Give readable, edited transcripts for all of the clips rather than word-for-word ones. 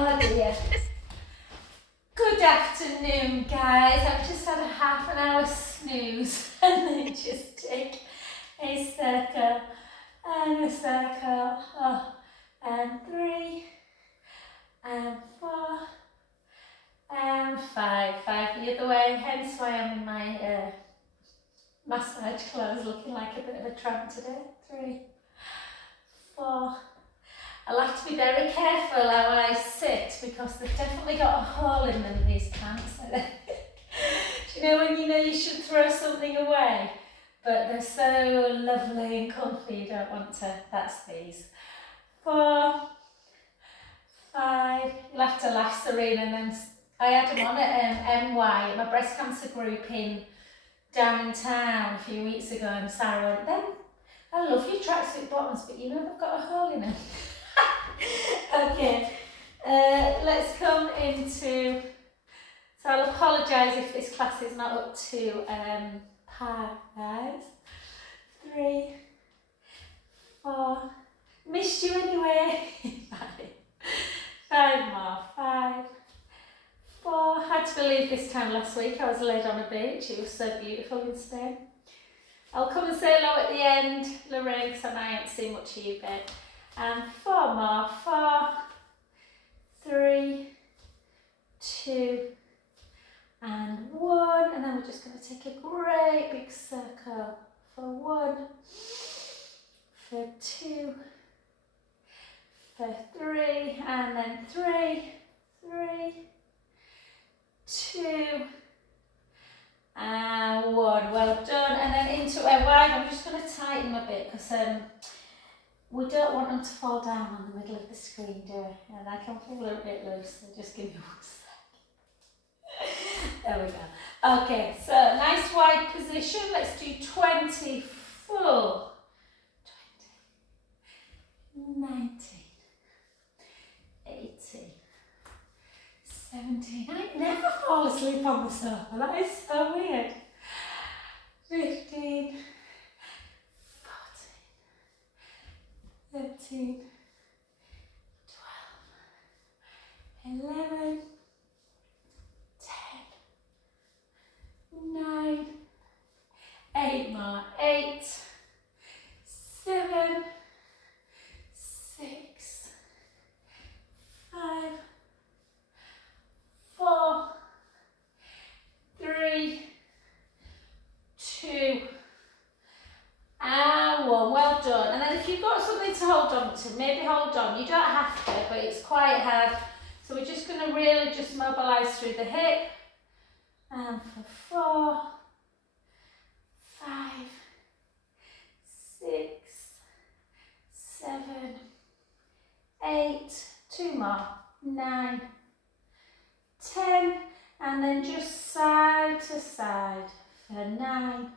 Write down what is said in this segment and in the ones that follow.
Oh dear. Good afternoon, guys. I've just had a half an hour snooze and then just take a circle and a circle. Oh, and 3 and 4 and 5. 5 the other way, hence why I'm in my massage clothes looking like a bit of a tramp today. 3, 4. I'll have to be very careful how I sit because they've definitely got a hole in them, these pants. Do you know when you know you should throw something away, but they're so lovely and comfy you don't want to? That's these. 4, 5. You'll have to laugh, Serena. And then I had them on at MY, my breast cancer group down in town a few weeks ago, and Sarah went, "Then I love your tracksuit bottoms, but you know they've got a hole in them." Okay, let's come into, so I'll apologise if this class is not up to par, guys. 3, 4, missed you anyway. 5 more, 5, 4, had to leave this time last week, I was laid on a beach, it was so beautiful in Spain. I'll come and say hello at the end, Lorraine, because I haven't seen much of you, babe. And 4 more, 4, 3, 2, and 1, and then we're just going to take a great big circle for 1, for 2, for 3, and then 3, 2, and 1. Well done. And then into a wide. I'm just going to tighten them a bit because we don't want them to fall down on the middle of the screen, do we? And I can feel a little bit loose, so just give me 1 sec. There we go. Okay, so nice wide position. Let's do 20 full. 20, 19, 18, 17. I never fall asleep on the sofa. That is so weird. 15, 14, 13, 12, 11, 10, 9, 8 more, 8, 7, 6, 5, 4, 3, 2, and 1. Well done. And then if you've got something to hold on to, maybe hold on. You don't have to, but it's quite hard. So we're just going to really just mobilise through the hip. And for 4, 5, 6, 7, 8, 2 more, 9, 10, and then just side to side for 9,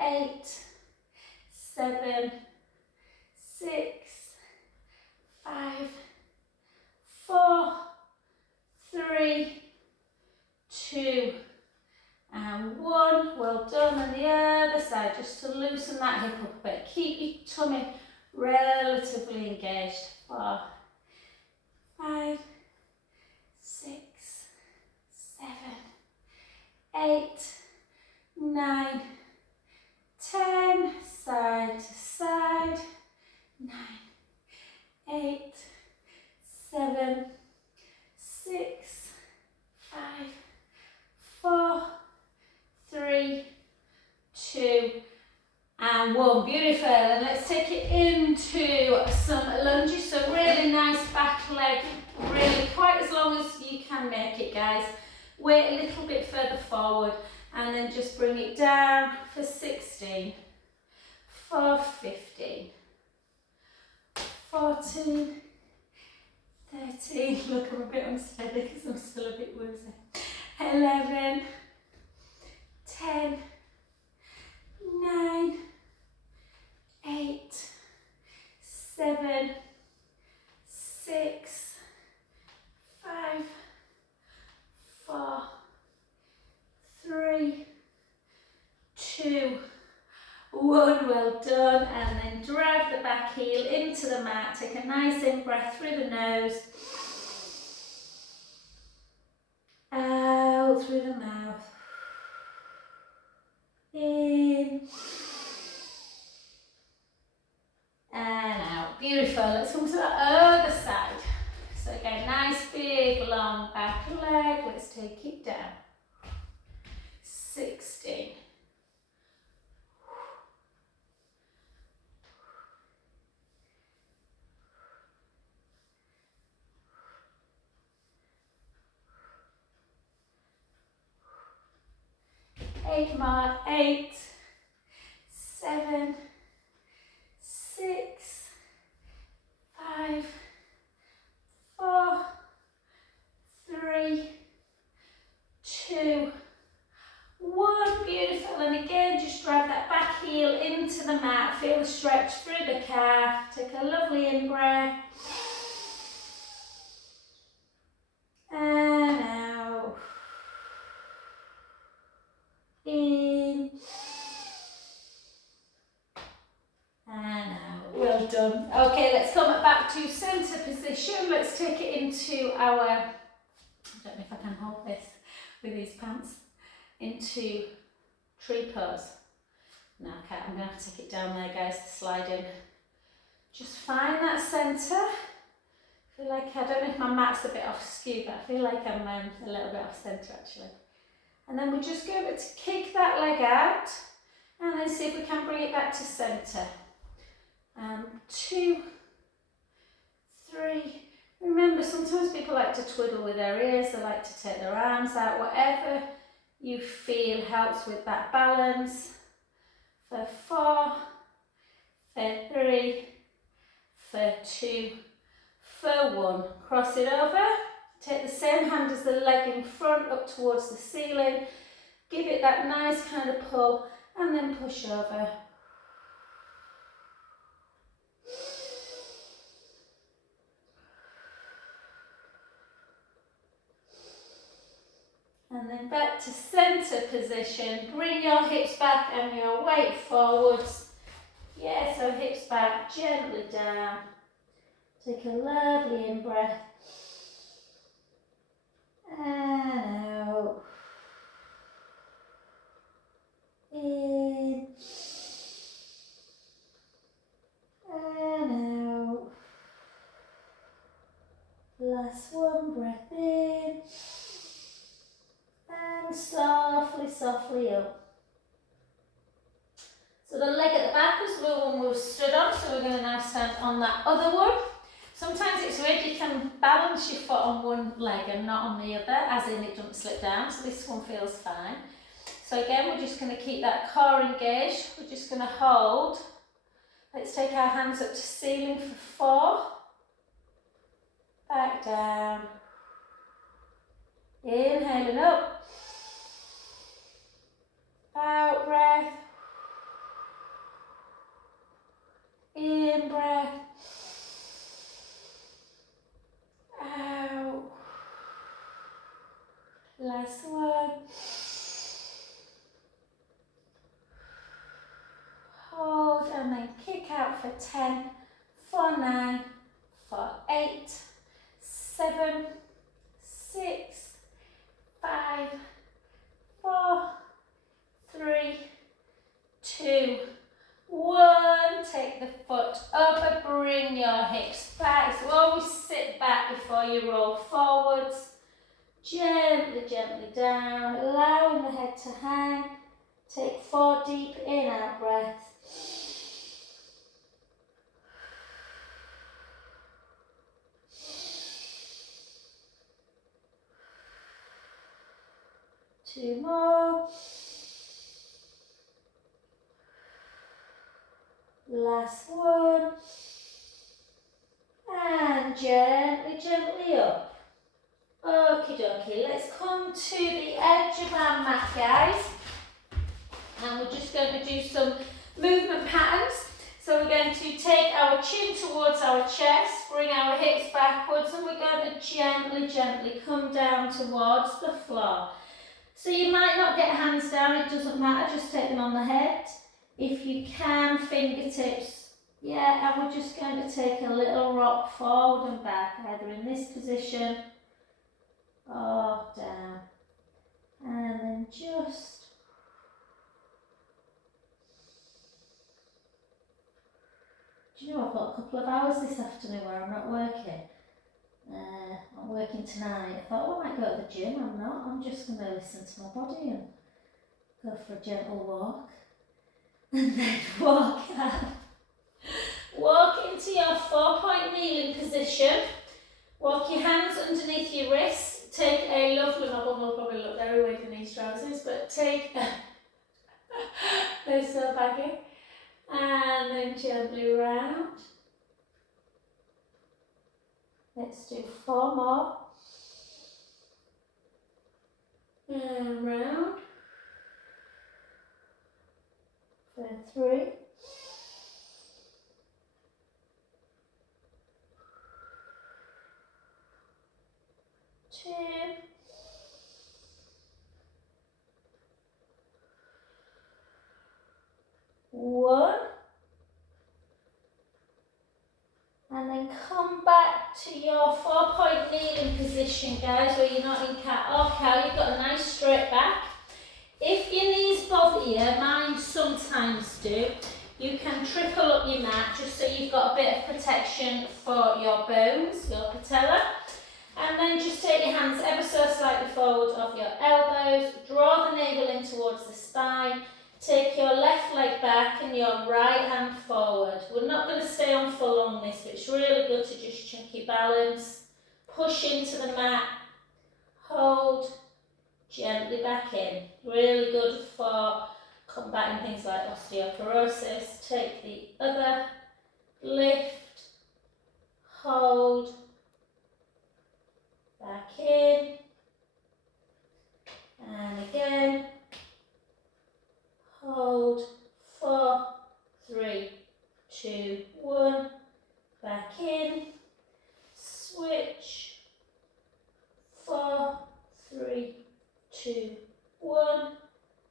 8, 7, 6, 5, 4, 3, 2, and 1. Well done. And the other side, just to loosen that hip up a bit. Keep your tummy relatively engaged. 4, 5, 6, 7, 8, 9, 10, side to side, 9, 8, 7, 6, 5, 4, 3, 2, and 1. Beautiful. And let's take it into some lunges. So really nice back leg, really quite as long as you can make it, guys. Wait a little bit further forward and then just bring it down for 16, for 15, 14, 13, look, I'm a bit unsteady because I'm still a bit woozy, 11, 10, 9, 8, 7, 6, 5, 4, 3, 2, 1. Well done. And then drive the back heel into the mat. Take a nice in breath through the nose Hold through the mouth. In. And out. Beautiful. Let's come to the other side. So again, nice big long back leg. Let's take it down. 16. 8 more. 8, 7, 6, 5, 4, 3, 2, 1. Beautiful. And again, just drive that back heel into the mat. Feel the stretch through the calf. Take a lovely in breath. And out. In. And out. Well done. Okay, let's come back to centre position. Let's take it into our, I don't know if I can hold this with these pants, into tree pose. No, I can't. I'm going to have to take it down there, guys, to slide in. Just find that centre. I feel like, I don't know if my mat's a bit off skew, but I feel like I'm a little bit off centre actually. And then we're just going to kick that leg out and then see if we can bring it back to centre. 2, 3. Remember, sometimes people like to twiddle with their ears, they like to take their arms out, whatever you feel helps with that balance. For 4, for 3, for 2, for 1. Cross it over. Take the same hand as the leg in front up towards the ceiling. Give it that nice kind of pull and then push over. And then back to centre position. Bring your hips back and your weight forwards. Yeah, so hips back, gently down. Take a lovely in breath. And out. In. And out. Last one, breath in. And softly, softly up. So the leg at the back was the one we stood on, so we're going to now stand on that other one. Sometimes it's weird, you can balance your foot on one leg and not on the other, as in it doesn't slip down, so this one feels fine. So again, we're just going to keep that core engaged. We're just going to hold. Let's take our hands up to ceiling for 4. Back down. Inhaling up. Out breath. In breath. Out. Last one. Hold and then kick out for 10, for 9, for 8, 7, 6, 5, 4, 3, 2, 1. Take the foot up, bring your hips back. So always sit back before you roll forwards. Gently, gently down, allowing the head to hang. Take 4 deep in, out breaths. 2 more. Last one. And gently, gently up. Okie dokie, let's come to the edge of our mat, guys. And we're just going to do some movement patterns. So we're going to take our chin towards our chest, bring our hips backwards, and we're going to gently, gently come down towards the floor. So you might not get hands down, it doesn't matter, just take them on the head. If you can, fingertips. Yeah, and we're just going to take a little rock forward and back, either in this position or down. And then just do you know, I've got a couple of hours this afternoon where I'm not working. I'm working tonight. I thought, oh, I might go to the gym. I'm not. I'm just going to listen to my body and go for a gentle walk. And then walk out. Walk into your 4-point kneeling position. Walk your hands underneath your wrists. Take a lovely, my bum will probably look very weird in these trousers, but take, they're so baggy. And then gently round. Let's do 4 more. And round. For 3. 2. 1. And then come back to your 4-point kneeling position, guys, where you're not in cat or cow. You've got a nice straight back. If your knees bother you, mine sometimes do, you can triple up your mat just so you've got a bit of protection for your bones, your patella. And then just take your hands ever so slightly forward of your elbows, draw the navel in towards the spine, take your left leg back and your right hand forward. We're not going to stay on full on this, but it's really good to just check your balance. Push into the mat, hold, gently back in. Really good for combating things like osteoporosis. Take the other, lift, hold, back in, and again, hold, 4, 3, 2, 1, back in, switch, 4, 3, 2, 1,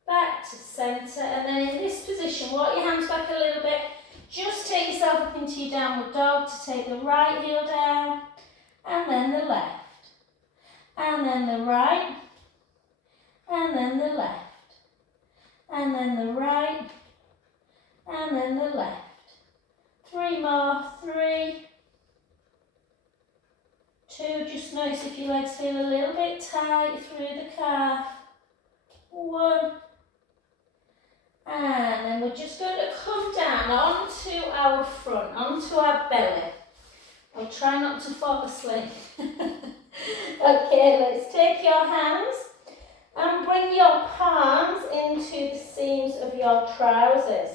back to centre, and then in this position, walk your hands back a little bit, just take yourself up into your downward dog to take the right heel down, and then the left, and then the right, and then the left, and then the right, and then the left. 3 more, 3, 2, just notice if your legs feel a little bit tight through the calf. 1, and then we're just going to come down onto our front, onto our belly. I'll try not to fall asleep. Okay, let's take your hands and bring your palms into the seams of your trousers.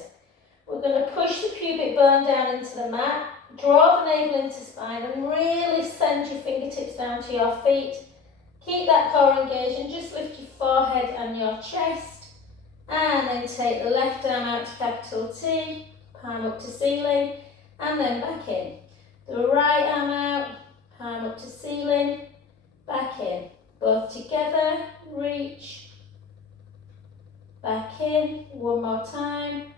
We're going to push the pubic bone down into the mat, draw the navel into spine and really send your fingertips down to your feet. Keep that core engaged and just lift your forehead and your chest. And then take the left arm out to capital T, palm up to ceiling, and then back in. The right arm out, palm up to ceiling, back in. Both together, reach, back in. 1 more time.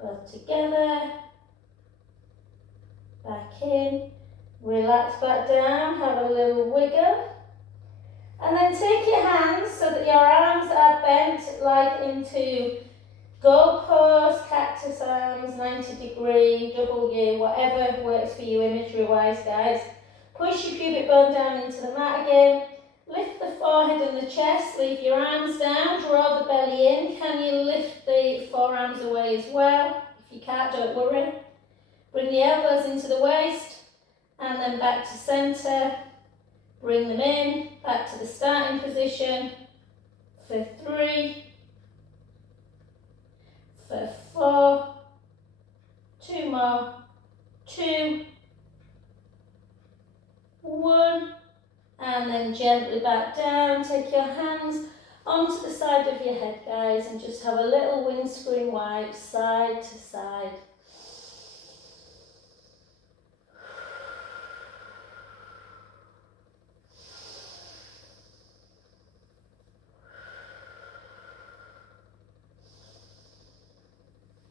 Both together, back in. Relax back down, have a little wiggle. And then take your hands so that your arms are bent like into goalpost, cactus arms, 90-degree, W, whatever works for you imagery wise, guys. Push your pubic bone down into the mat again. Lift the forehead and the chest, leave your arms down, draw the belly in. Can you lift the forearms away as well? If you can't, don't worry. Bring the elbows into the waist and then back to centre. Bring them in, back to the starting position for 3, for 4, 2 more, 2, 1, and then gently back down. Take your hands onto the side of your head, guys, and just have a little windscreen wipe side to side.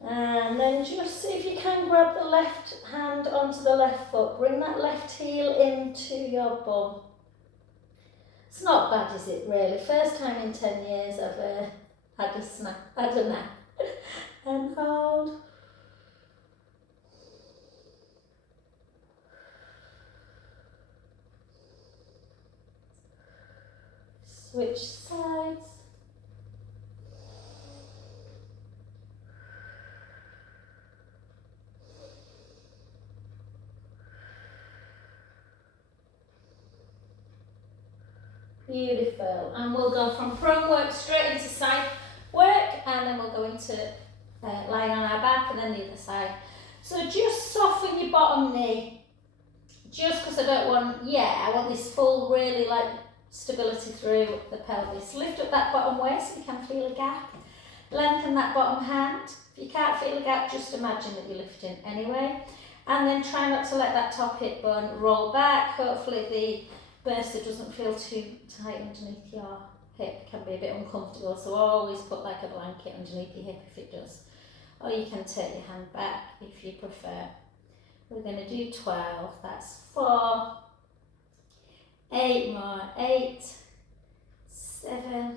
And then then just see if you can grab the left hand onto the left foot. Bring that left heel into your bum. It's not bad, is it, really? First time in 10 years I've had a nap. And hold. Switch sides. Beautiful. And we'll go from prone work straight into side work, and then we'll go into lying on our back, and then the other side. So just soften your bottom knee, just because I want this full, really like stability through the pelvis. Lift up that bottom waist so you can feel a gap. Lengthen that bottom hand. If you can't feel a gap, just imagine that you're lifting anyway. And then try not to let that top hip bone roll back. Hopefully the burster doesn't feel too tight underneath your hip. It can be a bit uncomfortable, so always put like a blanket underneath your hip if it does. Or you can take your hand back if you prefer. We're going to do 12. That's 4, 8 more, 8, 7,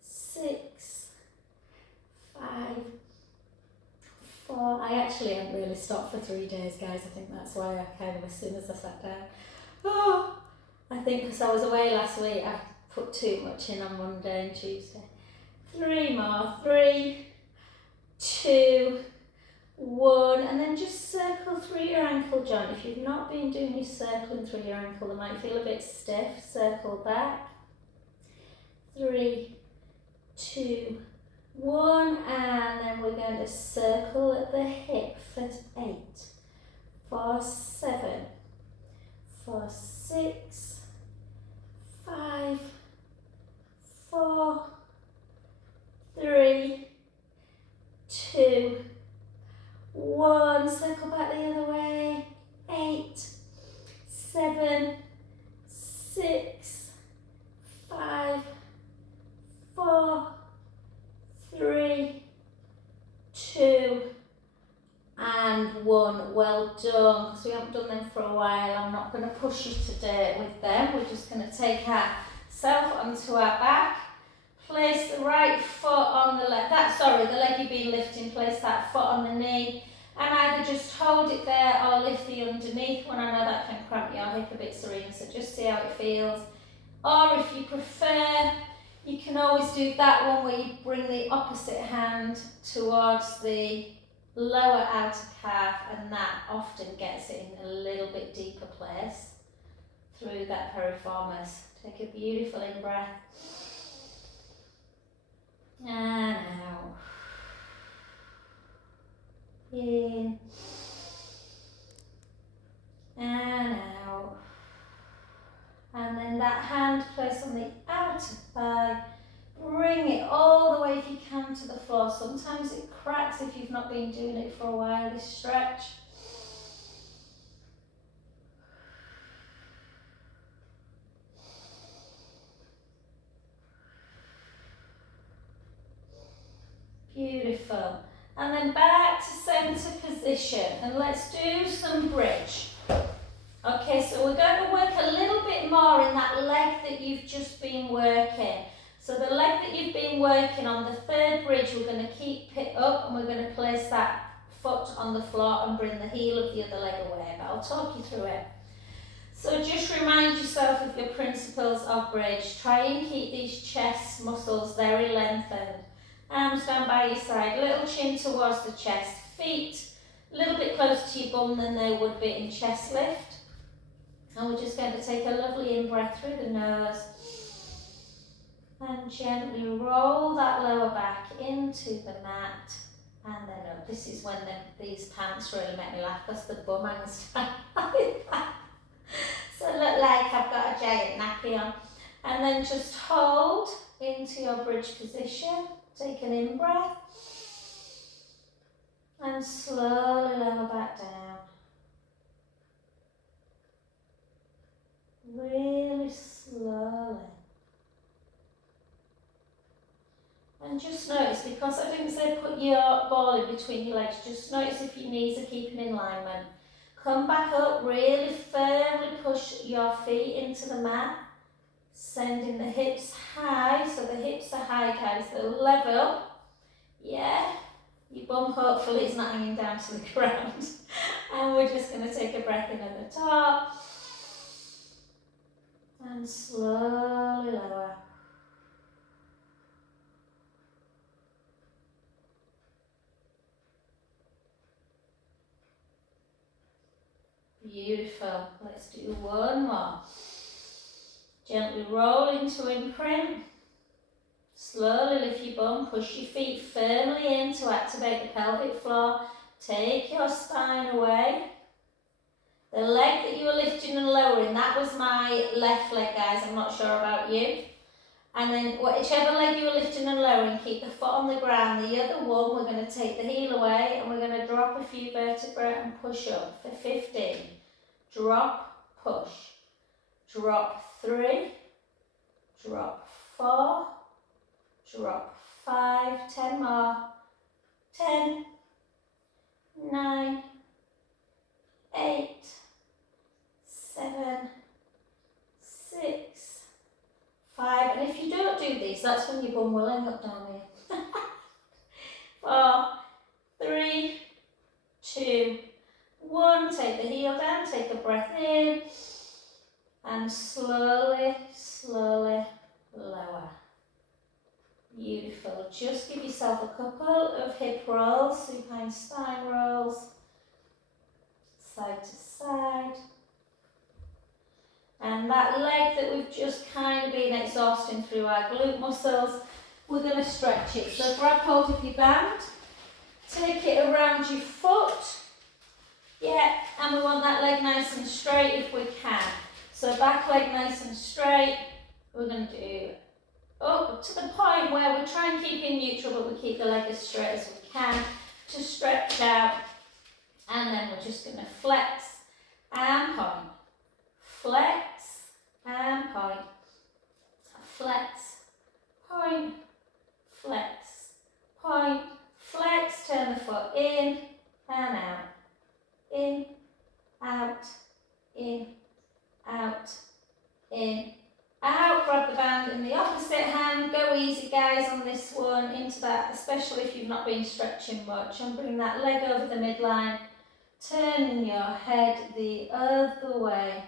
6, 5, 4. I actually haven't really stopped for 3 days, guys. I think that's why I kind of, as soon as I sat down. Oh, I think because I was away last week, I put too much in on Monday and Tuesday. 3 more, 3, 2, 1, and then just circle through your ankle joint. If you've not been doing your circling through your ankle, they might feel a bit stiff. Circle back. 3, 2, 1, and then we're going to circle at the hip for 8, 4, 7, 4, 6, 5, 4, 3, 2, 1, circle back the other way, 8, 7, 6, 5, 4, 3, 2, and 1. Well done, because we haven't done them for a while. I'm not going to push you today with them. We're just going to take ourselves onto our back. Place the right foot on the left, the leg you've been lifting, place that foot on the knee, and either just hold it there or lift the underneath one. I know that can cramp your hip a bit, Serena, so just see how it feels. Or if you prefer, you can always do that one where you bring the opposite hand towards the lower outer calf, and that often gets it in a little bit deeper place through that piriformis. Take a beautiful in-breath. And out. In. And out. And then that hand placed on the outer thigh. Bring it all the way if you can to the floor. Sometimes it cracks if you've not been doing it for a while, this stretch. Beautiful. And then back to centre position, and let's do some bridge. Okay, so we're going to work a little bit more in that leg that you've just been working. So the leg that you've been working on, the third bridge, we're going to keep it up, and we're going to place that foot on the floor and bring the heel of the other leg away, but I'll talk you through it. So just remind yourself of your principles of bridge. Try and keep these chest muscles very lengthened. Arms down by your side, little chin towards the chest, feet a little bit closer to your bum than they would be in chest lift. And we're just going to take a lovely in-breath through the nose and gently roll that lower back into the mat, and then up. This is when these pants really make me laugh because the bum hangs down like that. So look like I've got a giant nappy on. And then just hold into your bridge position. Take an in-breath and slowly lower back down. Really slowly. And just notice, because I didn't say put your ball in between your legs. Just notice if your knees are keeping in alignment. Come back up, really firmly push your feet into the mat. Sending the hips high, so the hips are high, guys. They're level. Yeah. Your bum hopefully is not hanging down to the ground. And we're just going to take a breath in at the top. And slowly lower. Beautiful. Let's do one more. Gently roll into imprint. Slowly lift your bum, push your feet firmly in to activate the pelvic floor. Take your spine away. The leg that you were lifting and lowering, that was my left leg, guys. I'm not sure about you. And then whichever leg you were lifting and lowering, keep the foot on the ground. The other one, we're going to take the heel away and we're going to drop a few vertebrae and push up for 15. Drop, push. Drop 3. Drop 4. Drop 5. 10 more. 10. 9. 8. 7. 6. 5. And if you don't do these, that's when your bum will end up down here. 4. 3. 2. 1. Take the heel down. Take a breath in. And slowly, slowly lower. Beautiful. Just give yourself a couple of hip rolls, supine spine rolls, side to side. And that leg that we've just kind of been exhausting through our glute muscles, we're going to stretch it. So grab hold of your band, take it around your foot. Yeah, and we want that leg nice and straight if we can. So back leg nice and straight. We're going to do up to the point where we try and keep in neutral, but we keep the leg as straight as we can to stretch out. And then we're just going to flex and point. Flex and point. Flex, point, flex, point, flex. Turn the foot in and out. In, out, in, out, in, out. Grab the band in the opposite hand. Go easy, guys, on this one. Into that, especially if you've not been stretching much. And bring that leg over the midline. Turning your head the other way.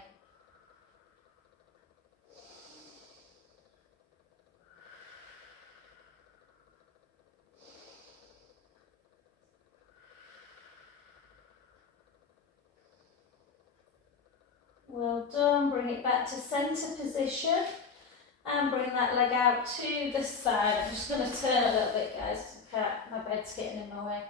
Well done. Bring it back to centre position and bring that leg out to the side. I'm just going to turn a little bit, guys, because my bed's getting in my way.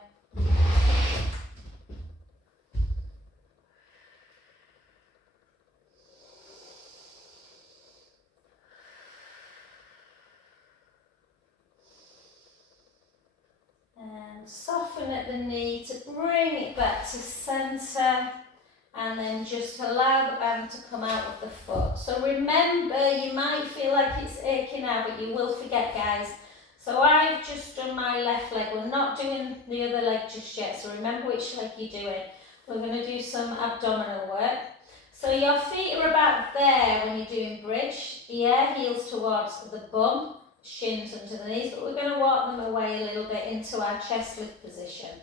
And soften at the knee to bring it back to centre. And then just allow the band to come out of the foot. So remember, you might feel like it's aching out, but you will forget, guys. So I've just done my left leg. We're not doing the other leg just yet. So remember which leg you're doing. We're going to do some abdominal work. So your feet are about there when you're doing bridge. Yeah, heels towards the bum, shins under the knees. But we're going to walk them away a little bit into our chest lift position.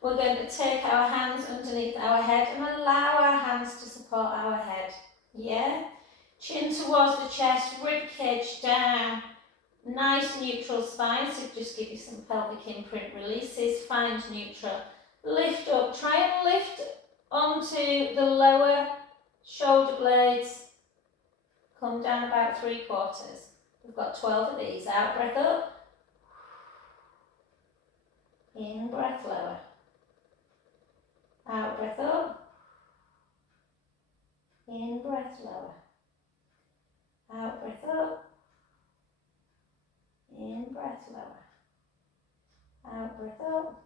We're going to take our hands underneath our head and allow our hands to support our head. Yeah? Chin towards the chest, rib cage down. Nice neutral spine, so just give you some pelvic imprint releases. Find neutral. Lift up. Try and lift onto the lower shoulder blades. Come down about 3/4. We've got 12 of these. Out breath up. In breath lower. Out breath up. In breath lower. Out breath up. In breath lower. Out breath up.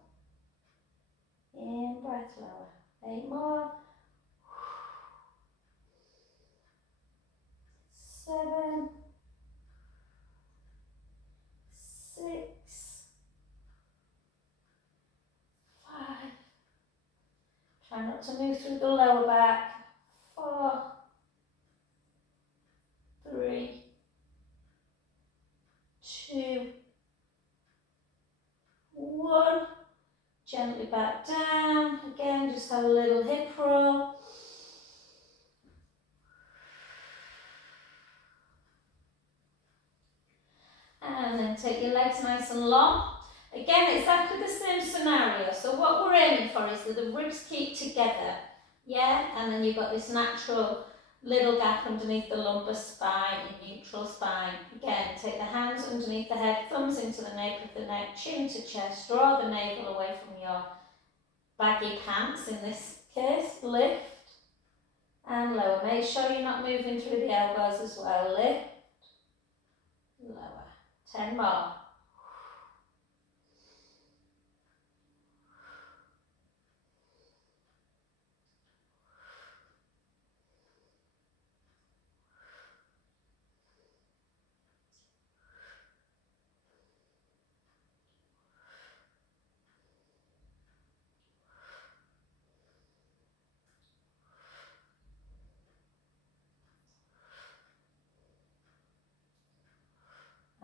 In breath lower. 8 more. 7. 6. Try not to move through the lower back. 4, 3, 2, 1. Gently back down. Again, just have a little hip roll. And then take your legs nice and long. Again, exactly the same scenario. So what we're aiming for is that the ribs keep together. Yeah, and then you've got this natural little gap underneath the lumbar spine, your neutral spine. Again, take the hands underneath the head, thumbs into the nape of the neck, chin to chest, draw the navel away from your baggy pants in this case, lift and lower. Make sure you're not moving through the elbows as well, lift, lower. 10 more.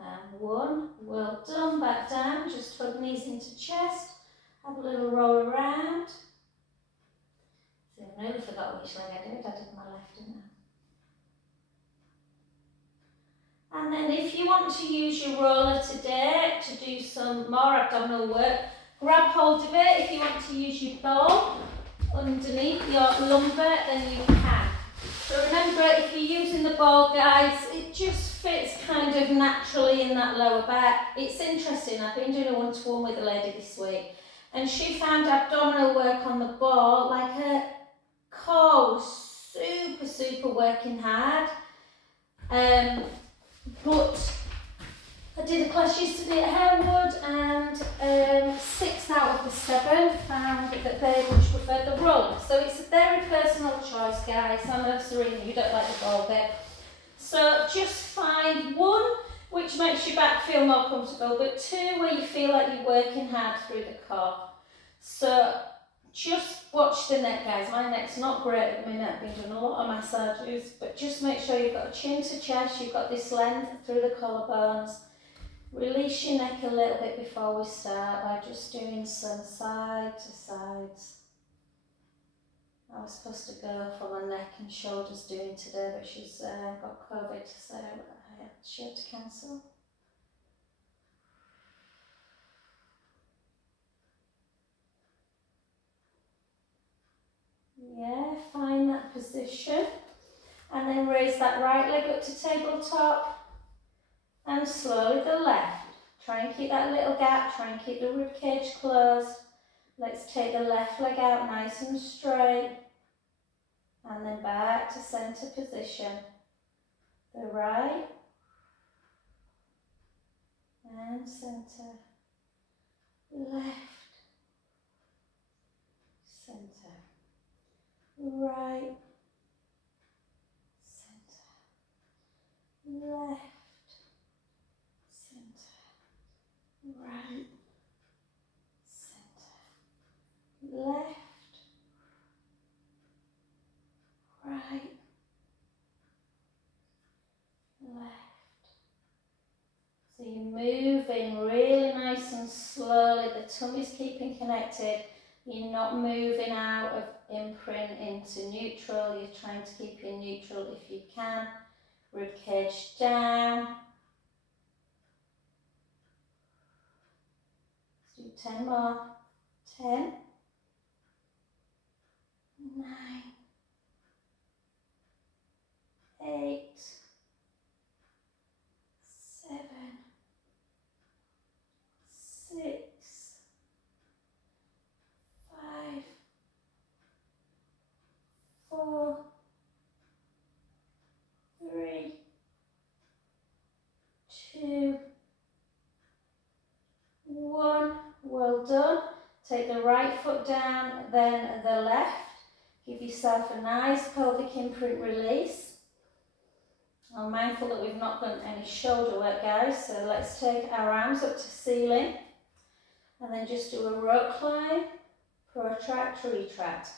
And 1, well done, back down, just hug knees into chest, have a little roll around. See, I nearly forgot which leg I did my left, didn't I? And then if you want to use your roller today to do some more abdominal work, grab hold of it. If you want to use your ball underneath your lumbar, then you can. So remember, if you're using the ball, guys, it just fits kind of naturally in that lower back. It's interesting, I've been doing a one-to-one with a lady this week, and she found abdominal work on the ball, like her core was super working hard. But I did a class yesterday at Harewood, and 6 out of the 7 found that they much preferred the roller. So it's a very personal choice, guys. I know, Serena, you don't like the ball bit. So just find 1 which makes your back feel more comfortable, but 2 where you feel like you're working hard through the core. So just watch the neck, guys. My neck's not great at the minute. I've been doing a lot of massages, but just make sure you've got a chin to chest, you've got this length through the collarbones. Release your neck a little bit before we start by just doing some side to sides. I was supposed to go for my neck and shoulders doing today, but she's got COVID, so she had to cancel. Yeah, find that position. And then raise that right leg up to tabletop. And slowly the left. Try and keep that little gap, try and keep the rib cage closed. Let's take the left leg out nice and straight. And then back to centre position. The right. And centre. Left. Centre. Right. Centre. Left. Centre. Right. Centre. Left. Right. Left. So you're moving really nice and slowly, the tummy's keeping connected, you're not moving out of imprint into neutral, you're trying to keep in neutral if you can. Rib cage down. Let's do 10 more. 10, 9, 8, 7, 6, 5, 4, 3, 2, 1. Well done. Take the right foot down, then the left. Give yourself a nice pelvic imprint release. I'm mindful that we've not done any shoulder work, guys, so let's take our arms up to ceiling and then just do a rope climb, protract, retract.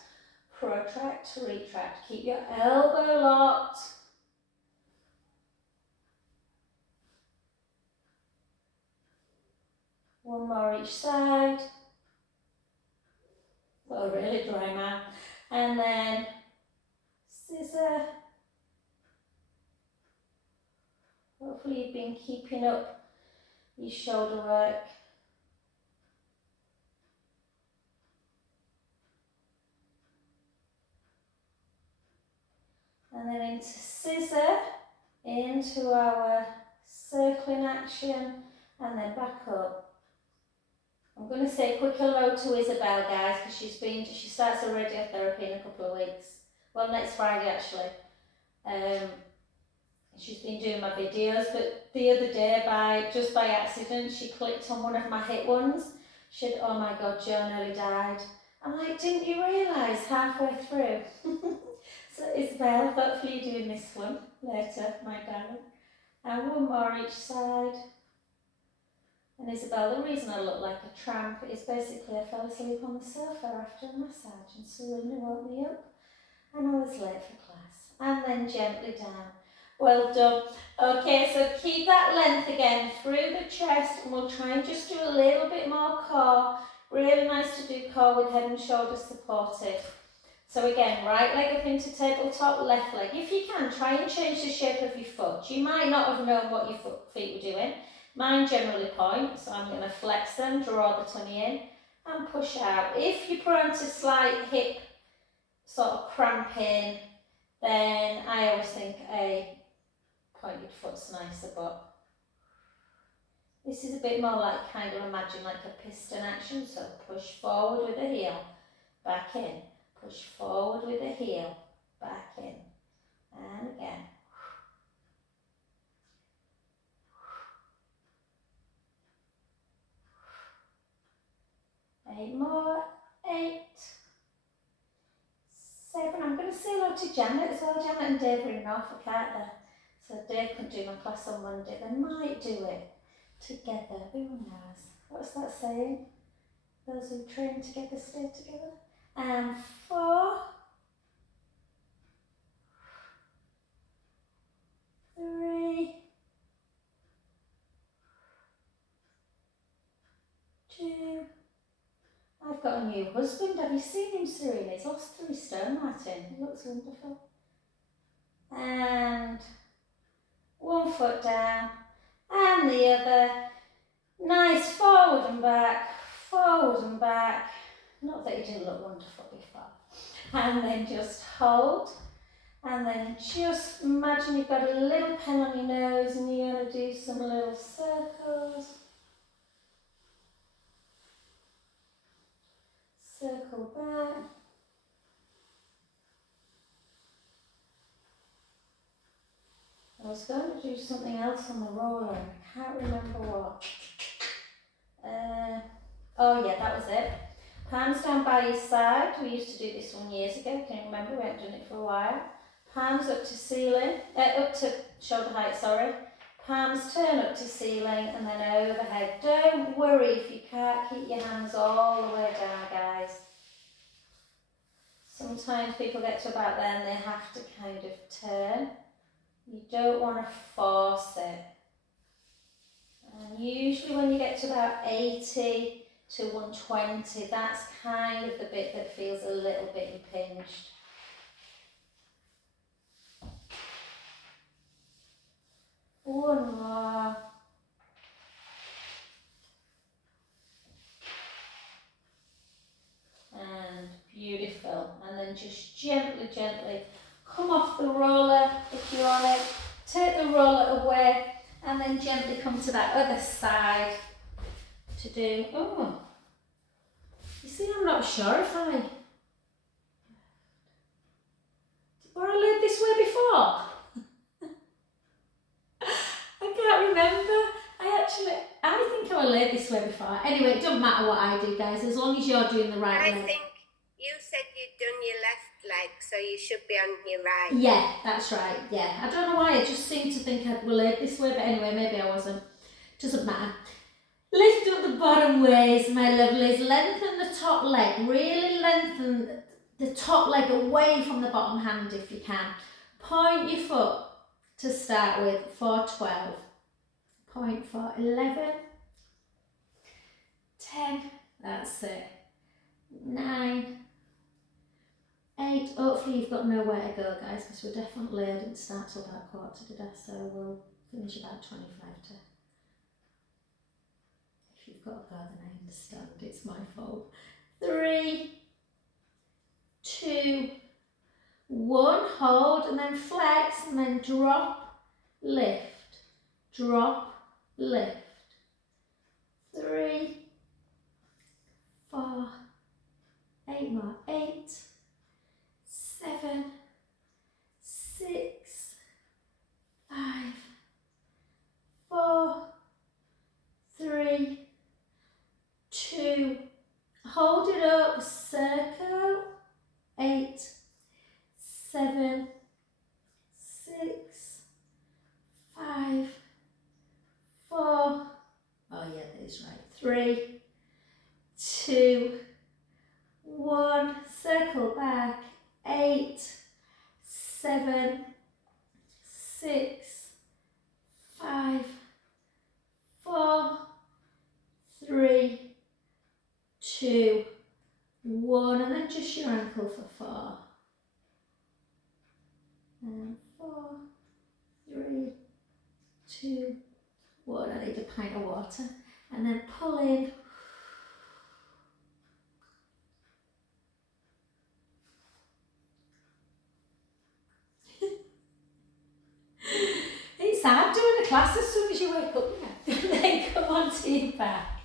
protract, retract. Keep your elbow locked. One more each side. Well, really dry mouth. And then scissor. Hopefully you've been keeping up your shoulder work. And then into scissor, into our circling action, and then back up. I'm going to say quick hello to Isabel, guys, because she starts her radiotherapy in a couple of weeks. Well, next Friday actually. She's been doing my videos, but the other day, just by accident, she clicked on one of my hit ones. She said, "Oh my God, Joe nearly died." I'm like, "Didn't you realise halfway through?" So Isabel, hopefully you're doing this one later, my darling. And one more each side. And Isabel, the reason I look like a tramp is basically I fell asleep on the sofa after a massage and Serena woke me up and I was late for class. And then gently down. Well done. Okay, so keep that length again through the chest and we'll try and just do a little bit more core. Really nice to do core with head and shoulders supported. So again, right leg up into tabletop, left leg. If you can, try and change the shape of your foot. You might not have known what your feet were doing. Mine generally point, so I'm going to flex them, draw the tummy in and push out. If you're prone to slight hip sort of cramping, then I always think a pointed foot's nicer, but this is a bit more like kind of imagine like a piston action, so push forward with the heel, back in, push forward with the heel, back in, and again. 8 more, 8, 7. I'm going to say hello to Janet as well. Janet and Dave are in Norfolk, aren't they? So Dave couldn't do my class on Monday. They might do it together. Who knows? What's that saying? Those who train together stay together. And 4, 3, 2. I've got a new husband. Have you seen him, Serena? He's lost 3 stone, Martin. He looks wonderful. And 1 foot down and the other. Nice, forward and back, forward and back. Not that he didn't look wonderful before. And then just hold. And then just imagine you've got a little pen on your nose and you're going to do some little circles. Circle back. I was going to do something else on the roller, I can't remember what. Oh yeah, that was it. Palms down by your side. We used to do this one years ago, can you remember? We haven't done it for a while. Palms up to ceiling, up to shoulder height, sorry. Palms turn up to ceiling and then overhead. Don't worry if you can't keep your hands all the way down, guys. Sometimes people get to about there and they have to kind of turn. You don't want to force it. And usually when you get to about 80 to 120, that's kind of the bit that feels a little bit impinged. One more. And beautiful. And then just gently, gently come off the roller if you're on it. Take the roller away and then gently come to that other side to do. Oh, you see, I'm not sure if I laid this way before. I can't remember. I think I laid this way before. Anyway, it doesn't matter what I do, guys, as long as you're doing the right leg. I think you said you'd done your left leg, so you should be on your right. Yeah, that's right, yeah. I don't know why, I just seemed to think I'd laid this way, but anyway, maybe I wasn't. Doesn't matter. Lift up the bottom waist, my lovelies. Lengthen the top leg. Really lengthen the top leg away from the bottom hand if you can. Point your foot to start with for 12. Point for 11. 10. That's it. 9. 8. Hopefully you've got nowhere to go, guys, because we're definitely, I didn't start till about 1:15, so we'll finish about 25 to. If you've got to go, then I understand, it's my fault. 3, 2, 1, hold, and then flex, and then drop, lift, drop, lift. 3, 4, 8 more, 8, 7, 6, 5, 4, 3, 2, hold it up, circle, 8, 7, 6, 5, 4, oh yeah, that is right, 3, 2, 1, circle back, 8, 7, 6, 5, 4, 3, 2, 1, and then just your ankle for 4. And 4, 3, 2, 1. I need a pint of water. And then pull in. It's hard doing a class as soon as you wake up, yeah. Then come onto your back.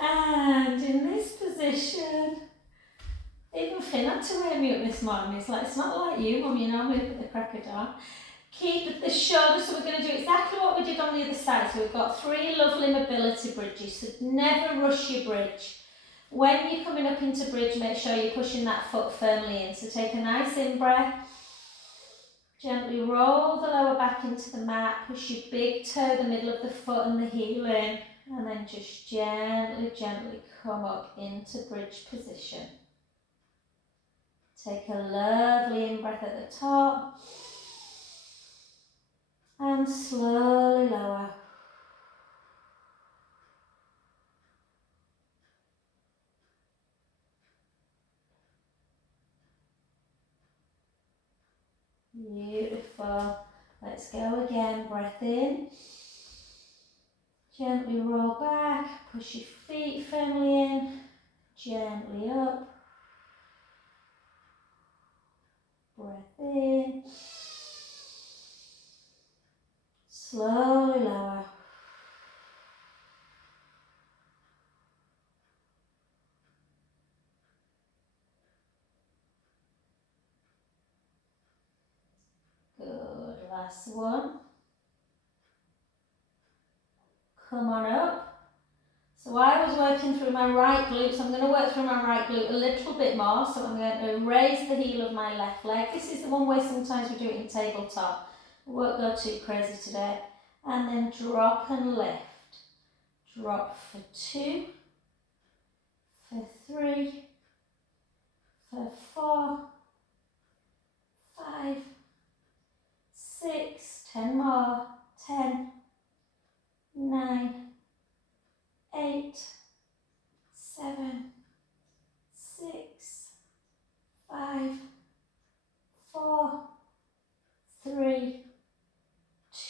And in this position, even Finn had to wake me up this morning. It's like, it's not like you, Mum, you know, I'm up at the crack of dawn. Keep the shoulders, so we're going to do exactly what we did on the other side. So we've got 3 lovely mobility bridges, so never rush your bridge. When you're coming up into bridge, make sure you're pushing that foot firmly in. So take a nice in-breath, gently roll the lower back into the mat, push your big toe, the middle of the foot and the heel in, and then just gently, gently come up into bridge position. Take a lovely in-breath at the top. And slowly lower. Beautiful. Let's go again. Breath in. Gently roll back. Push your feet firmly in. Gently up. Breath in. Slowly lower. Good. Last one. Come on up. So I was working through my right glute, so I'm going to work through my right glute a little bit more. So I'm going to raise the heel of my left leg. This is the one way sometimes we do it in tabletop. We won't go too crazy today. And then drop and lift. Drop for 2, for 3, for 4, 5, 6, 10 more, 10, 9, 8, 7, 6, 5, 4, 3,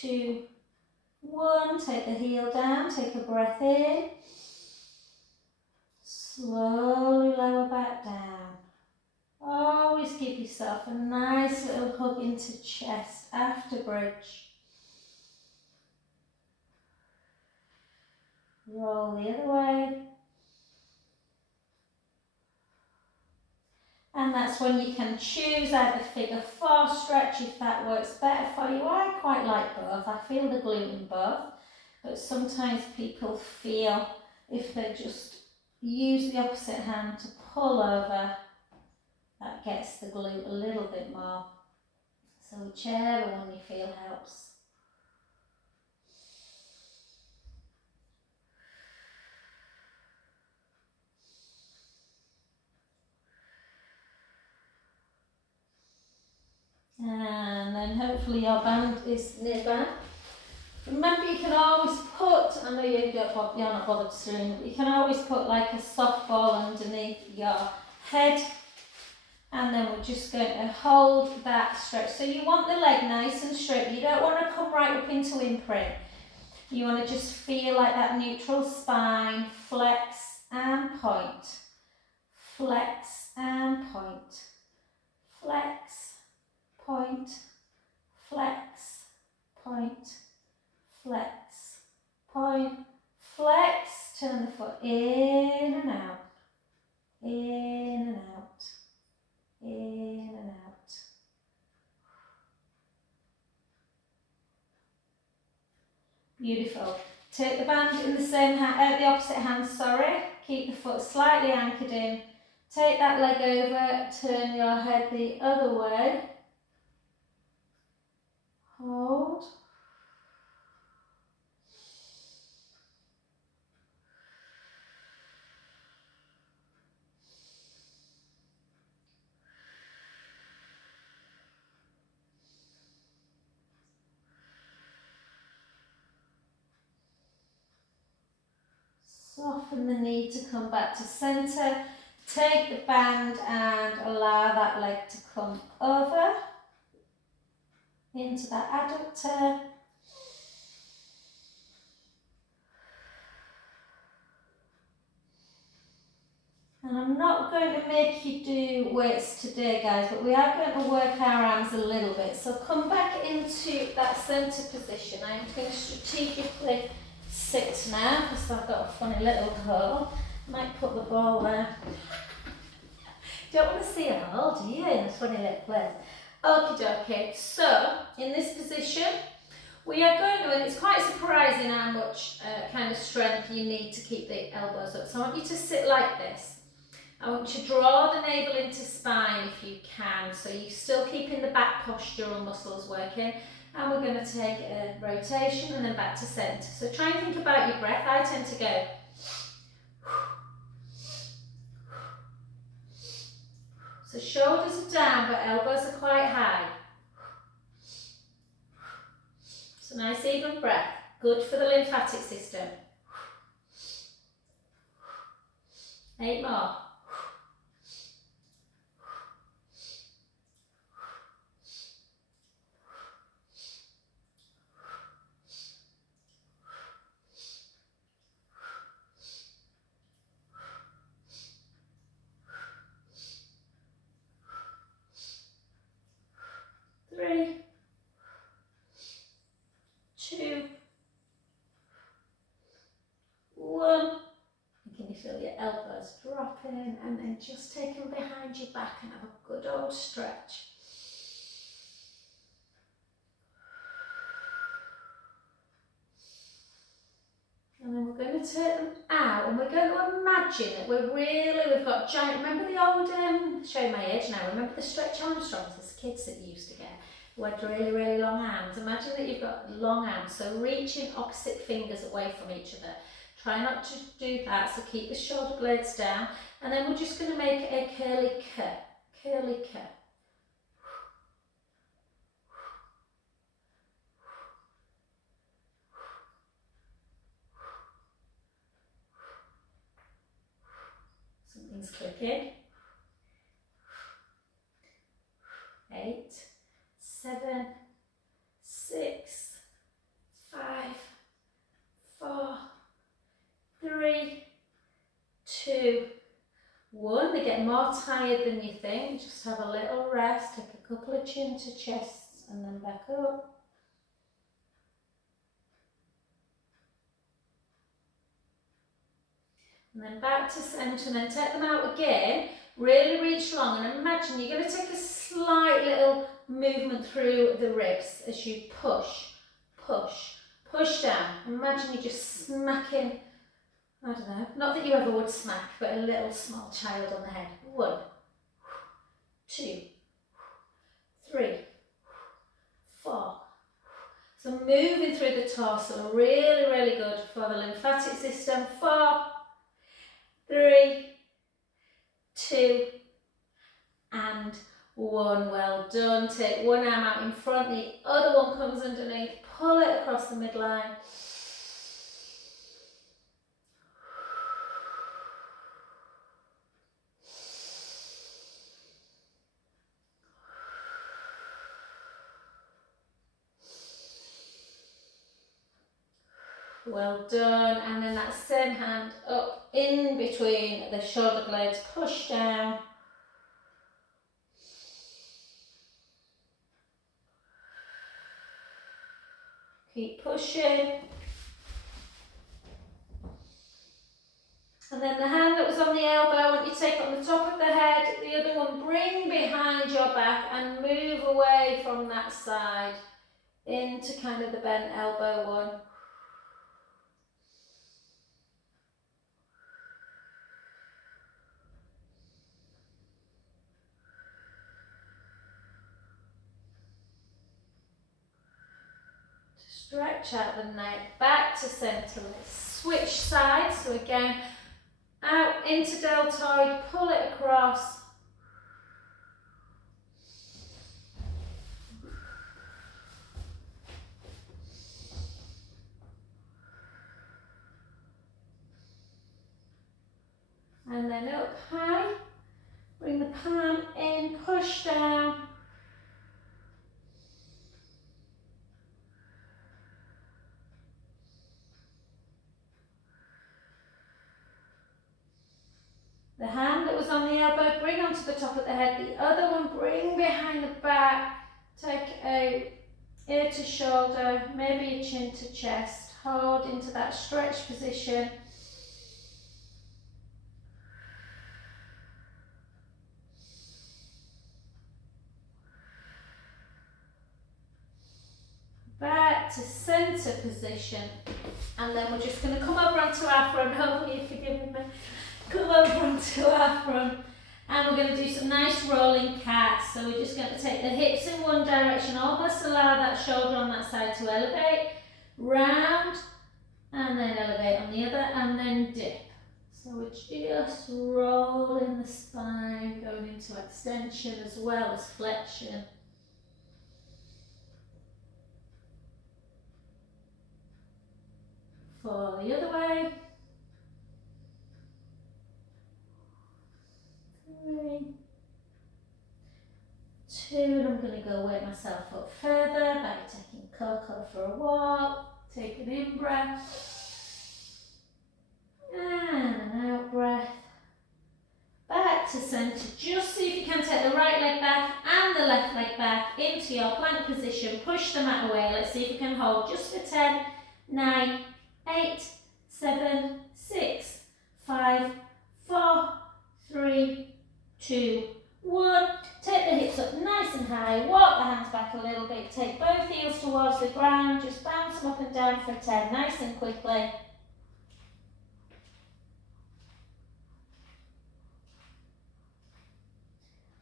2, 1. Take the heel down, take a breath in. Slowly lower back down. Always give yourself a nice little hug into chest after bridge. Roll the other way. And that's when you can choose either figure 4 stretch if that works better for you. I quite like both. I feel the glute in both. But sometimes people feel if they just use the opposite hand to pull over, that gets the glute a little bit more. So whichever one you feel helps. then hopefully your band is nearby. Remember, you can always put, I know you're not bothered to do it, but you can always put like a softball underneath your head, and then we're just going to hold that stretch. So you want the leg nice and straight. You don't want to come right up into imprint. You want to just feel like that neutral spine, flex and point, flex and point, flex, point, flex, point, flex, point, flex, turn the foot in and out, in and out, in and out. Beautiful. Take the band in the same hand, the opposite hand, sorry. Keep the foot slightly anchored in. Take that leg over, turn your head the other way. Hold. Soften the knee to come back to centre. Take the band and allow that leg to come over into that adductor. And I'm not going to make you do weights today, guys, but we are going to work our arms a little bit. So come back into that centre position. I'm going to strategically sit now because I've got a funny little hole. Might put the ball there. Don't want to see a hole, do you, in a funny little place? Okie dokie. So in this position, we are going to, and it's quite surprising how much kind of strength you need to keep the elbows up. So I want you to sit like this. I want you to draw the navel into spine if you can, so you're still keeping the back postural muscles working. And we're going to take a rotation and then back to centre. So try and think about your breath. I tend to go. So shoulders are down, but elbows are quite high. So nice even breath. Good for the lymphatic system. 8 more. 3, 2, 1. Can you feel your elbows dropping, and then just take them behind your back and have a good old stretch. And then we're going to take them out, and we're going to imagine that we've got giant, remember the old, showing my age now, remember the Stretch Armstrongs as kids that you used to get, who had really, really long arms? Imagine that you've got long arms, so reaching opposite fingers away from each other. Try not to do that, so keep the shoulder blades down, and then we're just going to make a curly cut, curly cut. Something's clicking. 8, 7, 6, 5, 4, 3, 2, 1. They get more tired than you think. Just have a little rest. Take a couple of chin to chests and then back up. And then back to centre, and then take them out again. Really reach long, and imagine you're going to take a slight little movement through the ribs as you push, push, push down. Imagine you're just smacking, I don't know, not that you ever would smack, but a little small child on the head. 1, 2, 3, 4. So moving through the torso, really, really good for the lymphatic system. 4, 3, 2, and 1. Well done. Take one arm out in front, the other one comes underneath. Pull it across the midline. Well done. And then that same hand up in between the shoulder blades, push down. Keep pushing. And then the hand that was on the elbow, I want you to take on the top of the head, the other one bring behind your back and move away from that side into kind of the bent elbow one. Stretch out the neck, back to centre. Let's switch sides. So again, out into deltoid, pull it across. And then up high, bring the palm in, push down. The hand that was on the elbow, bring onto the top of the head. The other one, bring behind the back. Take a ear to shoulder, maybe a chin to chest. Hold into that stretch position. Back to centre position. And then we're just going to come over onto our front. Hopefully you're forgiving me. Come over onto our front. And we're going to do some nice rolling cats. So we're just going to take the hips in one direction. Almost allow that shoulder on that side to elevate. Round. And then elevate on the other. And then dip. So we're just rolling the spine. Going into extension as well as flexion. For the other way. 3, 2, and I'm going to go wake myself up further by taking Coco for a walk. Take an in breath and an out breath. Back to centre. Just see if you can take the right leg back and the left leg back into your plank position. Push the mat away. Let's see if you can hold just for 10, 9, 8, 7, 6, 5, 4, 3, 2, 1. Take the hips up nice and high. Walk the hands back a little bit. Take both heels towards the ground. Just bounce them up and down for 10, nice and quickly.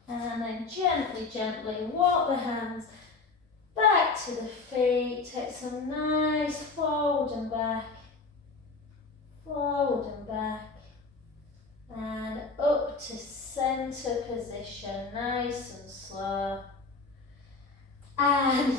And then gently, gently walk the hands back to the feet. Take some nice forward and back. Forward and back. And up to centre position, nice and slow. And